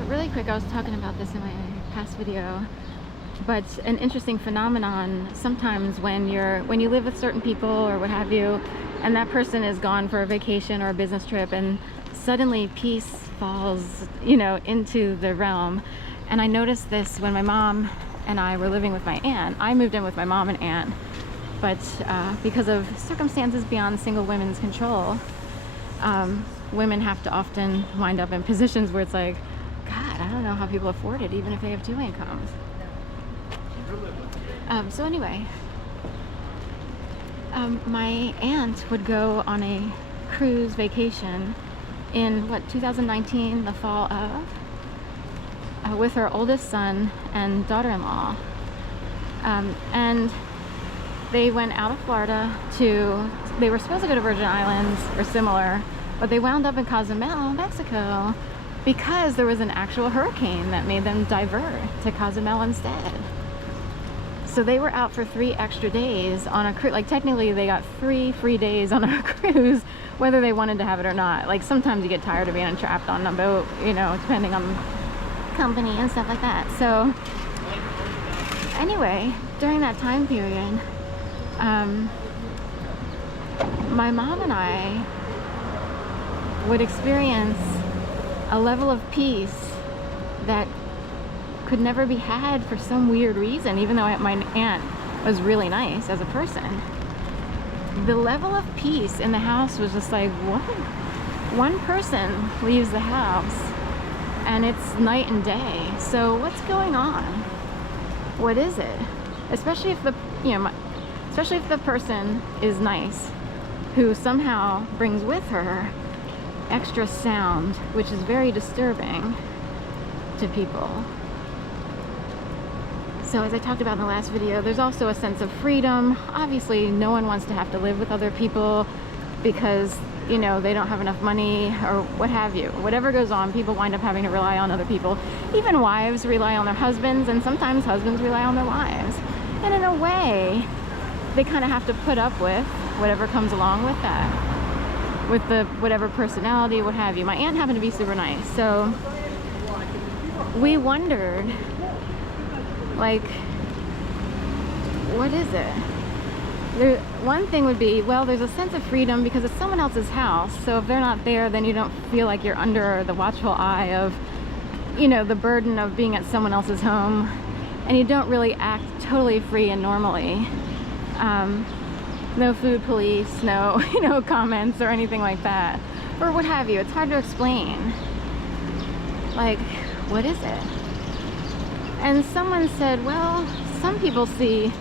So really quick, I was talking about this in my past video, but an interesting phenomenon sometimes when you live with certain people or what have you, and that person is gone for a vacation or a business trip, and suddenly peace falls, into the realm. And I noticed this when my mom and I were living with my aunt. I moved in with my mom and aunt, but because of circumstances beyond single women's control, women have to often wind up in positions where it's like, God, I don't know how people afford it, even if they have two incomes. So anyway, my aunt would go on a cruise vacation in 2019, the fall of, with her oldest son and daughter-in-law, and they went out of Florida they were supposed to go to Virgin Islands or similar, but they wound up in Cozumel, Mexico, because there was an actual hurricane that made them divert to Cozumel instead. So they were out for 3 extra days on a cruise. Like, technically they got 3 free days on a cruise, whether they wanted to have it or not. Like, sometimes you get tired of being trapped on a boat, depending on company and stuff like that. So anyway, during that time period, my mom and I would experience a level of peace that could never be had for some weird reason, even though my aunt was really nice as a person. The level of peace in the house was just like, what? One person leaves the house and it's night and day. So what's going on? What is it? Especially if the person is nice, who somehow brings with her extra sound, which is very disturbing to people. So as I talked about in the last video, there's also a sense of freedom. Obviously, no one wants to have to live with other people because, they don't have enough money or what have you. Whatever goes on, people wind up having to rely on other people. Even wives rely on their husbands, and sometimes husbands rely on their wives. And in a way, they kind of have to put up with whatever comes along with that, with the whatever personality, what have you. My aunt happened to be super nice, so we wondered, like, what is it? One thing would be, well, there's a sense of freedom because it's someone else's house, so if they're not there, then you don't feel like you're under the watchful eye of, the burden of being at someone else's home, and you don't really act totally free and normally. No food police, no, comments or anything like that, or what have you. It's hard to explain. Like, what is it? And someone said, well, some people see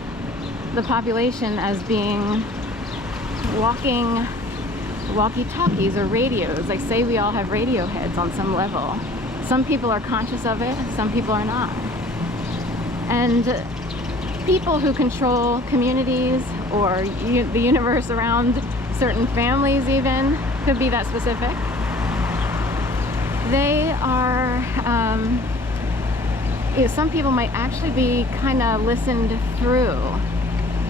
the population as being walking walkie-talkies or radios. Like, say we all have radio heads on some level. Some people are conscious of it, some people are not. And people who control communities or the universe around certain families even, could be that specific. They are, some people might actually be kind of listened through.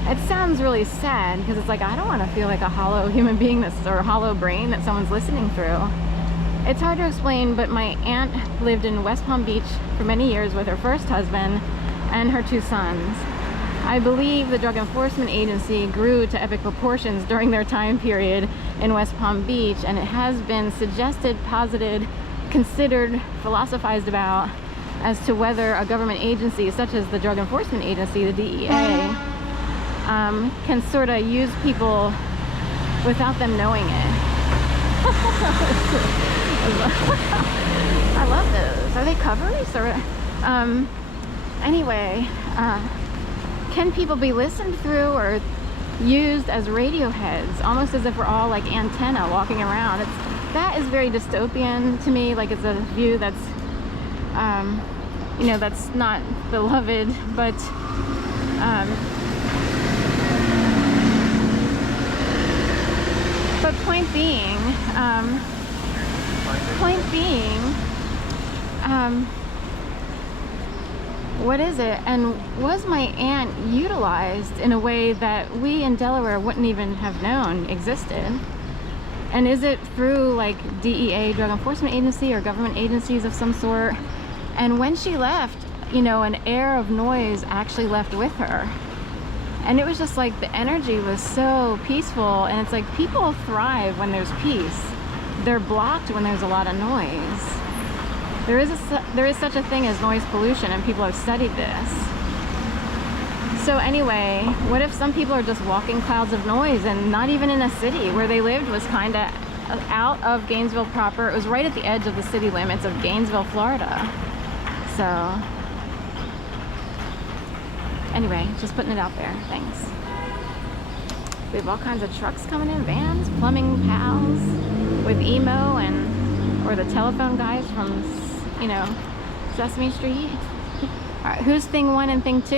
It sounds really sad because it's like, I don't want to feel like a hollow human being or a hollow brain that someone's listening through. It's hard to explain, but my aunt lived in West Palm Beach for many years with her first husband and her 2 sons. I believe the Drug Enforcement Agency grew to epic proportions during their time period in West Palm Beach, and it has been suggested, posited, considered, philosophized about as to whether a government agency such as the Drug Enforcement Agency, the DEA, can sort of use people without them knowing it. I love those. Are they covers? Or anyway, can people be listened through or used as radio heads, almost as if we're all like antenna walking around? That is very dystopian to me. Like, it's a view that's that's not beloved, but point being, what is it? And was my aunt utilized in a way that we in Delaware wouldn't even have known existed? And is it through like DEA, Drug Enforcement Agency, or government agencies of some sort And when she left, you know, an air of noise actually left with her. And it was just like the energy was so peaceful. And it's like people thrive when there's peace. They're blocked when there's a lot of noise. There is such a thing as noise pollution, and people have studied this. So anyway, what if some people are just walking clouds of noise, and not even in a city? Where they lived was kind of out of Gainesville proper. It was right at the edge of the city limits of Gainesville, Florida. So anyway, just putting it out there. Thanks. We have all kinds of trucks coming in, vans, plumbing pals with emo or the telephone guys from, you know, Sesame Street. All right, who's thing 1 and thing 2?